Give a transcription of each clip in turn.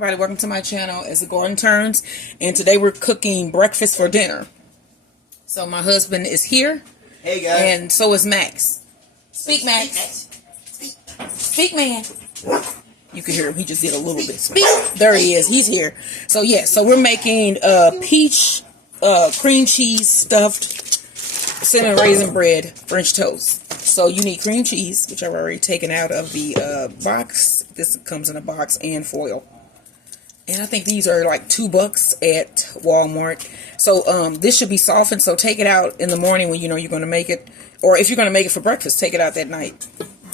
Everybody, welcome to my channel. It's the Garden Turns, and today we're cooking breakfast for dinner. So my husband is here. Hey guys. And so is Max. Speak, Max. Speak, man. You can hear him. He just did a little bit. Speak. There he is. He's here. So yeah. So we're making peach cream cheese stuffed cinnamon raisin bread French toast. So you need cream cheese, which I've already taken out of the box. This comes in a box and foil. And I think these are like $2 at Walmart. So this should be softened. So take it out in the morning when you know you're going to make it. Or if you're going to make it for breakfast, take it out that night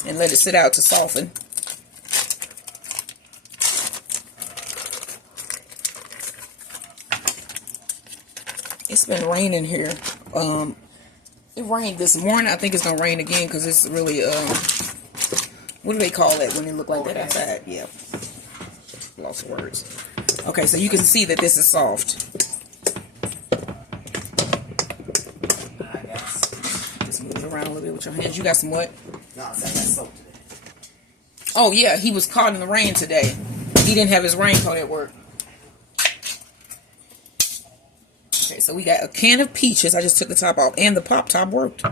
and let it sit out to soften. It's been raining here. It rained this morning. I think it's going to rain again because it's really, what do they call that when it look like that outside? Yeah. Lost of words. Okay, so you can see that this is soft. Just move it around a little bit with your hands. You got some what? No, I got soap today. Oh yeah, he was caught in the rain today. He didn't have his raincoat at work. Okay, so we got a can of peaches. I just took the top off, and the pop top worked.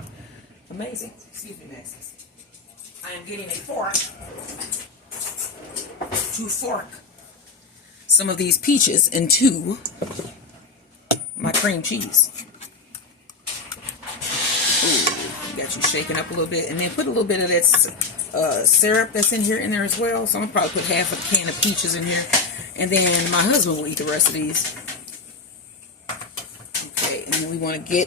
Amazing. Excuse me, Max. I am getting a fork to fork some of these peaches into my cream cheese. Ooh, got you shaking up a little bit, and then put a little bit of that syrup that's in here in there as well. So I'm gonna probably put half a can of peaches in here, and then my husband will eat the rest of these. Okay, and then we want to get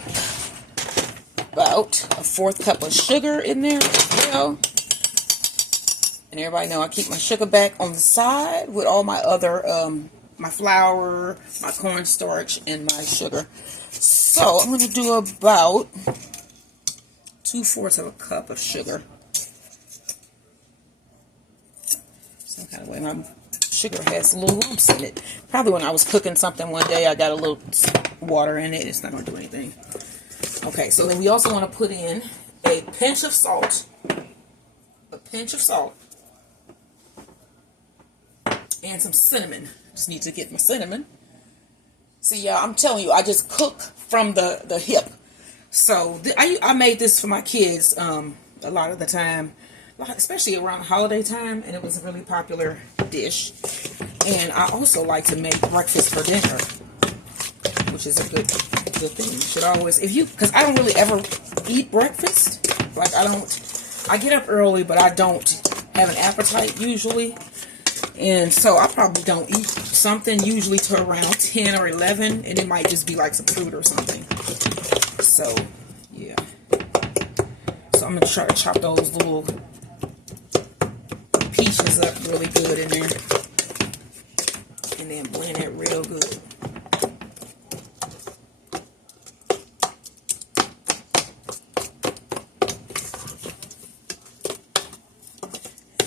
about a 1/4 cup of sugar in there as well. And everybody know I keep my sugar back on the side with all my other, my flour, my cornstarch, and my sugar. So I'm going to do about 2/4 of a cup of sugar. Some kind of way my sugar has little lumps in it. Probably when I was cooking something one day, I got a little water in it. It's not going to do anything. Okay, so then we also want to put in a pinch of salt. A pinch of salt. And some cinnamon. Just need to get my cinnamon. See, y'all, I'm telling you, I just cook from the hip. So I made this for my kids a lot of the time, especially around holiday time, and it was a really popular dish. And I also like to make breakfast for dinner, which is a good thing. You should always, because I don't really ever eat breakfast. Like I get up early, but I don't have an appetite usually. And so I probably don't eat something usually till around 10 or 11. And it might just be like some fruit or something. So, yeah. So I'm going to try to chop those little peaches up really good in there. And then blend it real good.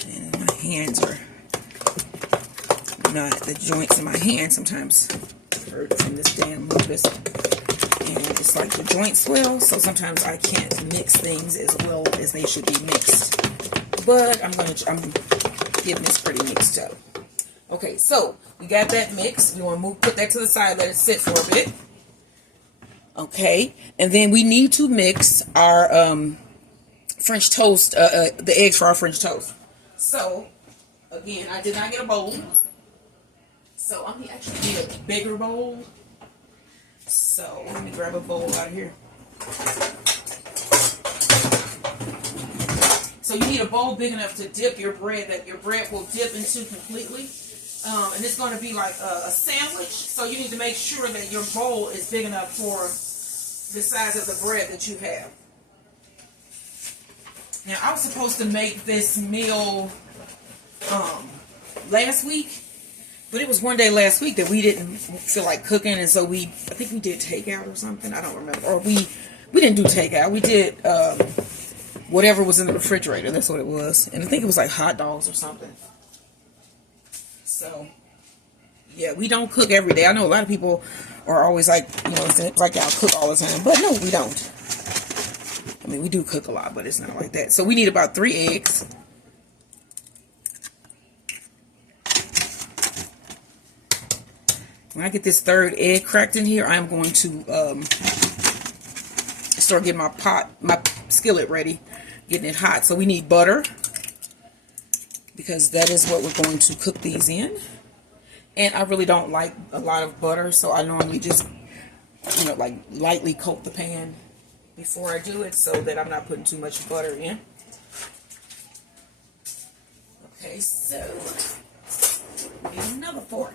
And my hands are... not the joints in my hand sometimes hurt from this damn lupus, and it's like the joints swell, so sometimes I can't mix things as well as they should be mixed, but I'm getting this pretty mixed up. Okay, so we got that mixed. We want to put that to the side, let it sit for a bit. Okay, and then we need to mix our French toast, the eggs for our French toast. So again, I did not get a bowl. So I'm actually need a bigger bowl. So let me grab a bowl out of here. So you need a bowl big enough to dip your bread, that your bread will dip into completely. And it's going to be like a sandwich. So you need to make sure that your bowl is big enough for the size of the bread that you have. Now I was supposed to make this meal last week. But it was one day last week that we didn't feel like cooking, and so I think we did takeout or something. I don't remember. Or we didn't do takeout. We did whatever was in the refrigerator. That's what it was. And I think it was like hot dogs or something. So, yeah, we don't cook every day. I know a lot of people are always like, it's like y'all cook all the time. But no, we don't. I mean, we do cook a lot, but it's not like that. So we need about 3 eggs. When I get this third egg cracked in here, I'm going to start getting my skillet ready, getting it hot. So we need butter, because that is what we're going to cook these in. And I really don't like a lot of butter, so I normally just, like lightly coat the pan before I do it, so that I'm not putting too much butter in. Okay, so we need another fork.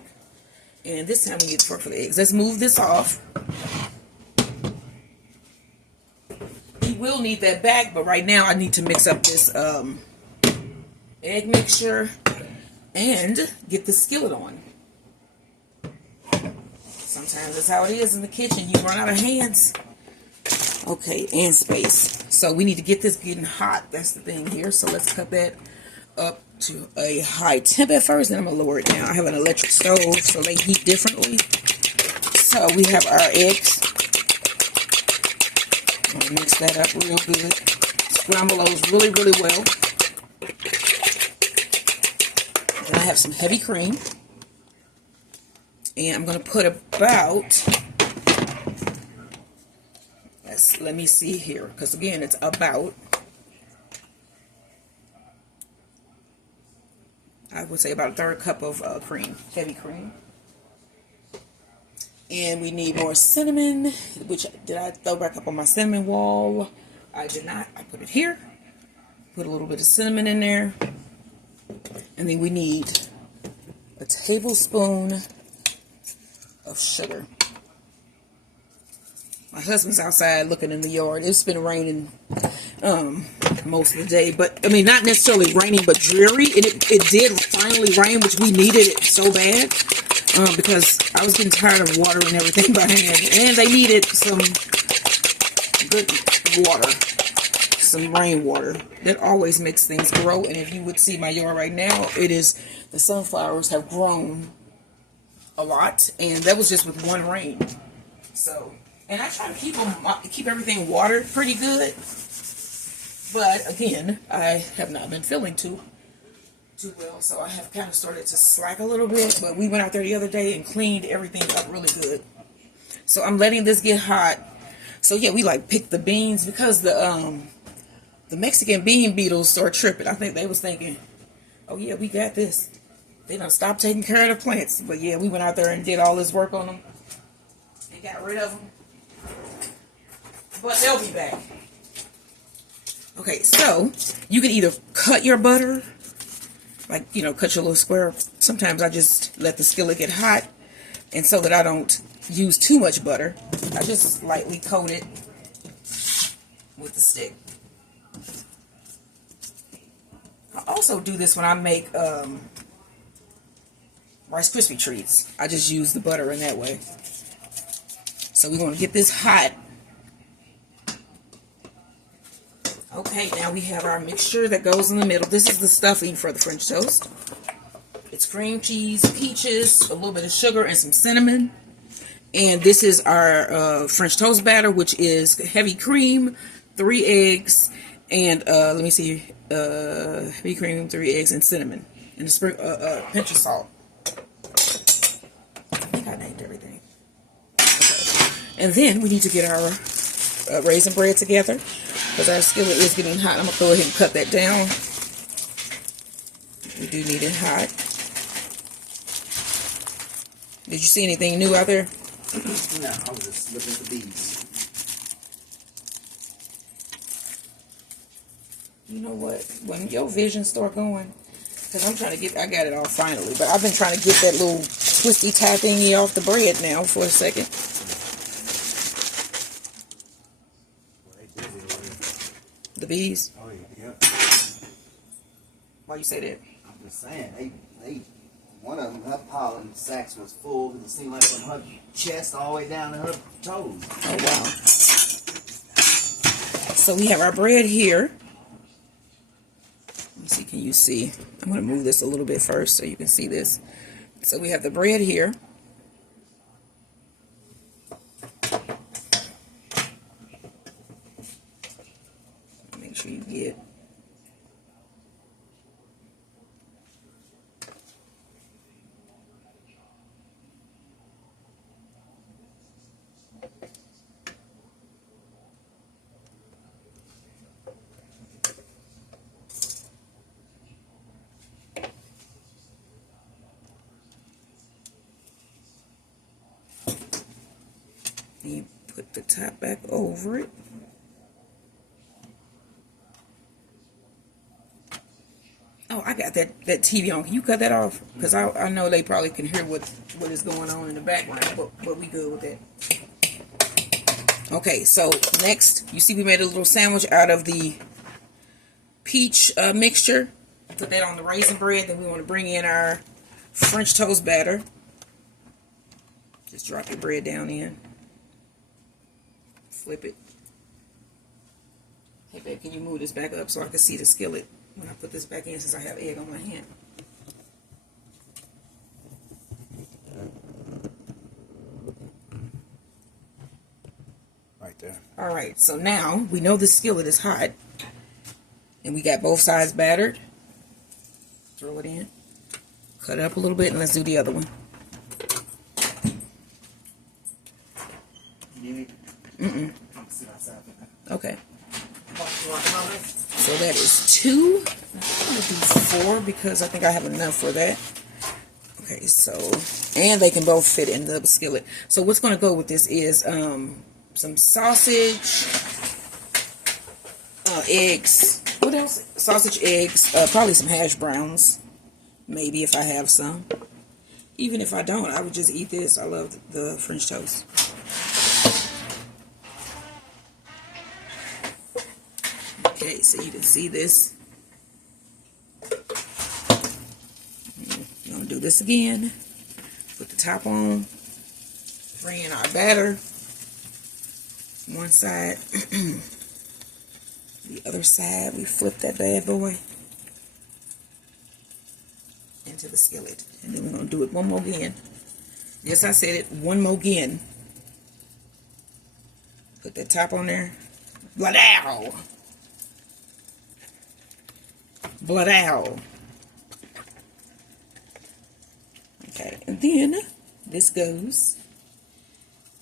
And this time we need the fork for the eggs. Let's move this off. We will need that back, but right now I need to mix up this egg mixture and get the skillet on. Sometimes that's how it is in the kitchen. You run out of hands. Okay, and space. So we need to get this getting hot. That's the thing here. So let's cut that up to a high temp at first, then I'm going to lower it down. I have an electric stove, so they heat differently. So we have our eggs. I'm going to mix that up real good. Scramble those really, really well. Then I have some heavy cream. And I'm going to put about, let me see here, because again, it's about, I would say about a third cup of cream, heavy cream. And we need more cinnamon, which, did I throw back up on my cinnamon wall? I did not. I put it here. Put a little bit of cinnamon in there. And then we need a tablespoon of sugar. My husband's outside looking in the yard. It's been raining most of the day, but I mean, not necessarily raining, but dreary. And it did finally rain, which we needed it so bad, because I was getting tired of watering everything by hand, and they needed some good water, some rainwater. That always makes things grow. And if you would see my yard right now, the sunflowers have grown a lot, and that was just with one rain. So, and I try to keep everything watered pretty good, but again, I have not been feeling too well, so I have kind of started to slack a little bit. But we went out there the other day and cleaned everything up really good. So I'm letting this get hot. So yeah, we like picked the beans, because the Mexican bean beetles start tripping. I think they was thinking, oh yeah, we got this. They done stopped taking care of the plants. But yeah, we went out there and did all this work on them and got rid of them. But they'll be back. Okay, so you can either cut your butter, like, cut your little square. Sometimes I just let the skillet get hot, and so that I don't use too much butter, I just lightly coat it with the stick. I also do this when I make Rice Krispie treats. I just use the butter in that way. So we're going to get this hot. Okay, now we have our mixture that goes in the middle. This is the stuffing for the French toast. It's cream cheese, peaches, a little bit of sugar, and some cinnamon. And this is our French toast batter, which is heavy cream, 3 eggs, and let me see, heavy cream, 3 eggs, and cinnamon, and a pinch of salt. I think I named everything. Okay. And then we need to get our raisin bread together, because our skillet is getting hot. I'm going to go ahead and cut that down. We do need it hot. Did you see anything new out there? No, I was just looking at the bees. You know what? When your vision start going, because I'm trying to get, I got it all finally, but I've been trying to get that little twisty tie thingy off the bread now for a second. The bees? Oh, yeah. Why you say that? I'm just saying, they one of them, her pollen sacks was full, because it seemed like from her chest all the way down to her toes. Oh, wow. So we have our bread here. Let me see, can you see? I'm going to move this a little bit first so you can see this. So we have the bread here. Make sure you get Put the top back over it. Oh, I got that TV on. Can you cut that off? Because I know they probably can hear what is going on in the background, but we good with that. Okay, so next, you see we made a little sandwich out of the peach mixture. Put that on the raisin bread. Then we want to bring in our French toast batter. Just drop your bread down in. Flip it. Hey, babe, can you move this back up so I can see the skillet when I put this back in, since I have egg on my hand? Right there. All right, so now we know the skillet is hot. And we got both sides battered. Throw it in. Cut it up a little bit, and let's do the other one. Mm-mm. Okay. So that is 2. I'm going to do 4 because I think I have enough for that. Okay, so, and they can both fit in the skillet. So what's going to go with this is some sausage, eggs. What else? Sausage, eggs, probably some hash browns. Maybe if I have some. Even if I don't, I would just eat this. I love the French toast. Okay, so you can see this. We're going to do this again. Put the top on. Bring in our batter. One side. The other side, we flip that bad boy into the skillet. And then we're going to do it one more again. Yes, I said it. One more again. Put that top on there. Blood-ow! Blood-ow! Okay, and then this goes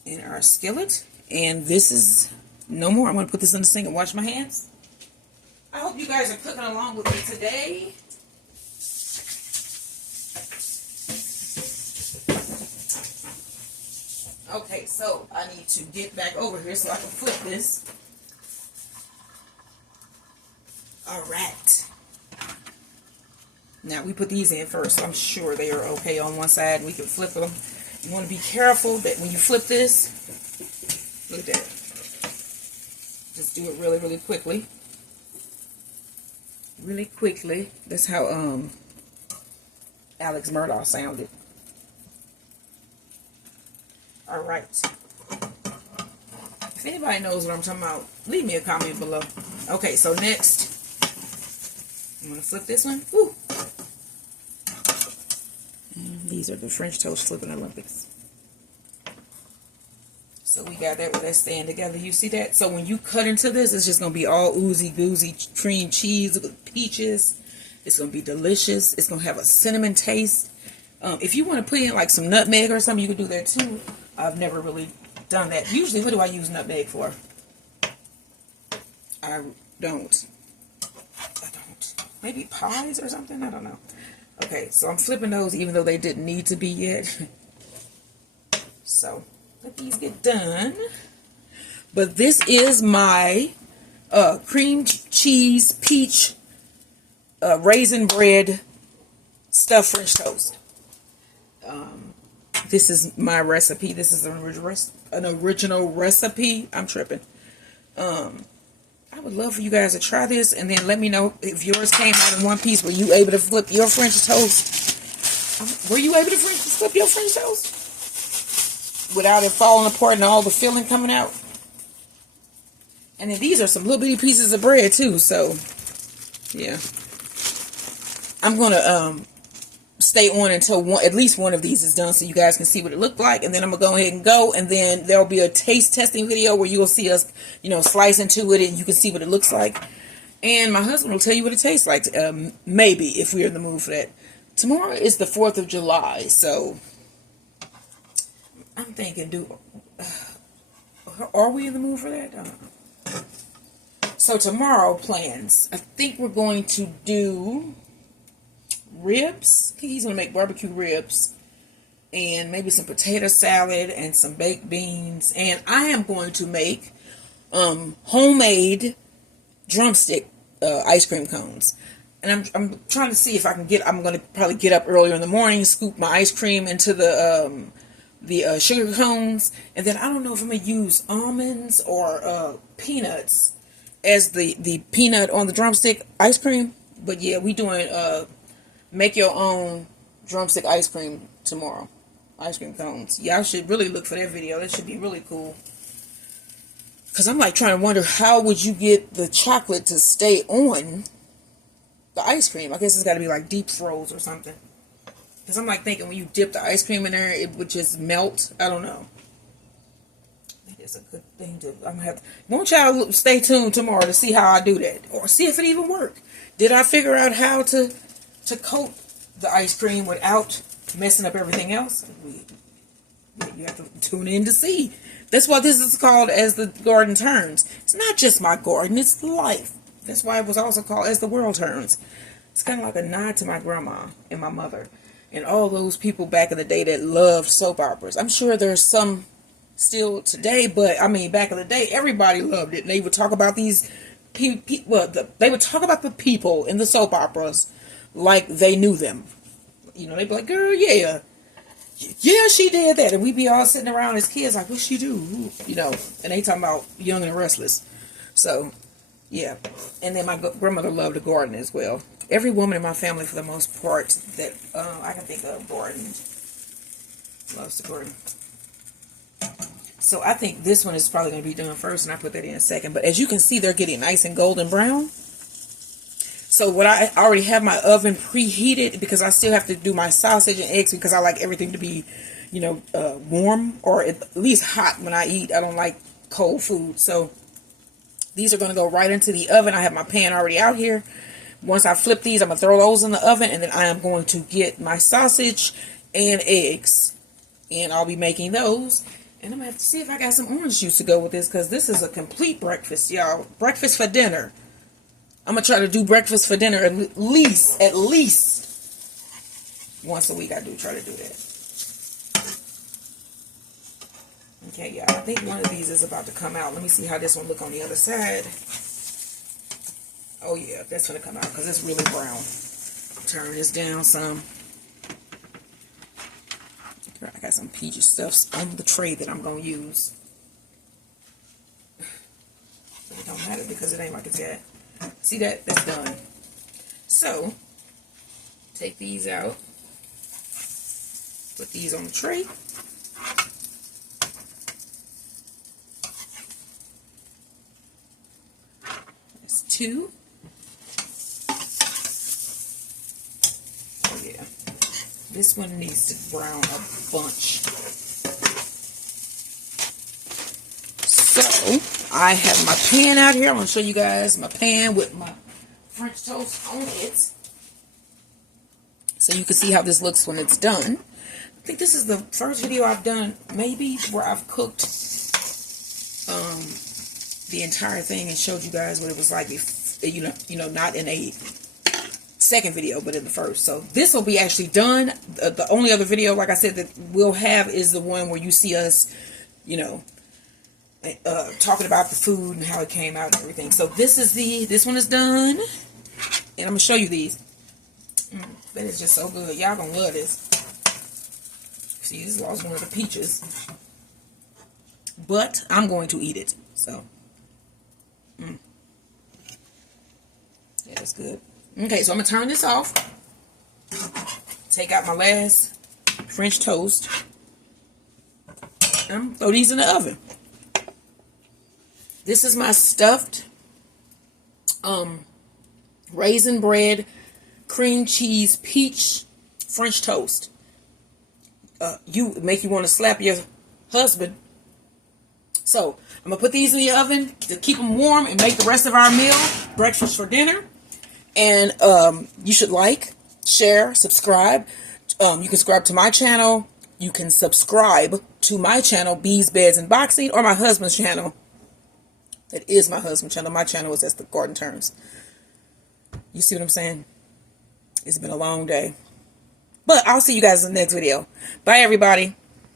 in our skillet. And this is no more. I'm going to put this in the sink and wash my hands. I hope you guys are cooking along with me today. Okay, so I need to get back over here so I can flip this. Alright. Now we put these in first. So I'm sure they are okay on one side. We can flip them. You want to be careful that when you flip this, look at that. Just do it really, really quickly. Really quickly. That's how Alex Murdaugh sounded. Alright. If anybody knows what I'm talking about, leave me a comment below. Okay, so next, I'm going to flip this one. Woo. And these are the French toast flipping Olympics. So we got that with that stand together. You see that? So when you cut into this, it's just going to be all oozy goozy cream cheese with peaches. It's going to be delicious. It's going to have a cinnamon taste. If you want to put in like some nutmeg or something, you can do that too. I've never really done that. Usually, what do I use nutmeg for? I don't. Maybe pies or something? I don't know. Okay, so I'm flipping those even though they didn't need to be yet. So let these get done. But this is my cream cheese peach raisin bread stuffed French toast. This is my recipe. This is an original recipe. I'm tripping. I would love for you guys to try this and then let me know if yours came out in one piece. Were you able to flip your French toast? Were you able to flip your French toast without it falling apart and all the filling coming out? And then these are some little bitty pieces of bread too. So yeah, I'm gonna stay on until at least one of these is done so you guys can see what it looked like, and then I'm gonna go ahead and go, and then there'll be a taste testing video where you'll see us, slice into it and you can see what it looks like, and my husband will tell you what it tastes like, maybe, if we're in the mood for that. Tomorrow is the 4th of July, so I'm thinking, are we in the mood for that? I don't know. So tomorrow plans, I think we're going to do ribs. I think he's going to make barbecue ribs. and maybe some potato salad and some baked beans. And I am going to make homemade drumstick ice cream cones. And I'm trying to see if I can I'm going to probably get up earlier in the morning, scoop my ice cream into the sugar cones, and then I don't know if I'm going to use almonds or peanuts as the peanut on the drumstick ice cream. But yeah, we doing make your own drumstick ice cream tomorrow. Ice cream cones. Y'all should really look for that video. That should be really cool. Because I'm like trying to wonder, how would you get the chocolate to stay on the ice cream? I guess it's got to be like deep froze or something. Because I'm like thinking when you dip the ice cream in there, it would just melt. I don't know. I think it's a good thing to... I'm going to have to... Won't y'all stay tuned tomorrow to see how I do that? Or see if it even worked. Did I figure out how to coat the ice cream without messing up everything else? You have to tune in to see. That's why this is called As the Garden Turns. It's not just my garden, it's life. That's why it was also called As the World Turns. It's kind of like a nod to my grandma and my mother and all those people back in the day that loved soap operas. I'm sure there's some still today, but I mean, back in the day, everybody loved it. And they would talk about these they would talk about the people in the soap operas like they knew them. You know, they'd be like, girl, yeah, she did that. And we'd be all sitting around as kids like, what she do? You know, and they talking about Young and the Restless. So, yeah. And then my grandmother loved to garden as well. Every woman in my family, for the most part, that I can think of, loves to garden. So I think this one is probably going to be done first, and I put that in a second. But as you can see, they're getting nice and golden brown. So what I already have my oven preheated, because I still have to do my sausage and eggs, because I like everything to be, you know, warm or at least hot when I eat. I don't like cold food. So these are going to go right into the oven. I have my pan already out here. Once I flip these, I'm going to throw those in the oven, and then I am going to get my sausage and eggs, and I'll be making those. And I'm going to have to see if I got some orange juice to go with this, because this is a complete breakfast, y'all. Breakfast for dinner. I'm going to try to do breakfast for dinner at least once a week. I do try to do that. Okay, y'all. I think one of these is about to come out. Let me see how this one look on the other side. Oh, yeah. That's going to come out because it's really brown. Turn this down some. I got some peachy stuffs on the tray that I'm going to use. But it don't matter because it ain't like it's yet. See that? That's done. So, take these out. Put these on the tray. That's 2. Oh, yeah. This one needs to brown a bunch. So, I have my pan out here. I'm going to show you guys my pan with my French toast on it. So you can see how this looks when it's done. I think this is the first video I've done, maybe, where I've cooked the entire thing and showed you guys what it was like, you know, not in a second video, but in the first. So this will be actually done. The only other video, like I said, that we'll have is the one where you see us, you know, talking about the food and how it came out and everything. So this one is done, and I'm gonna show you these. That is just so good. Y'all gonna love this. See, this lost one of the peaches, but I'm going to eat it. So, yeah, that's good. Okay, so I'm gonna turn this off. Take out my last French toast. And throw these in the oven. This is my stuffed raisin bread, cream cheese, peach French toast. You want to slap your husband. So I'm gonna put these in the oven to keep them warm and make the rest of our meal breakfast for dinner. And you should like, share, subscribe. You can subscribe to my channel. You can subscribe to my channel, Bees, Beds, and Boxing, or my husband's channel. That is my husband's channel. My channel is As the Garden Turns. You see what I'm saying? It's been a long day. But I'll see you guys in the next video. Bye, everybody.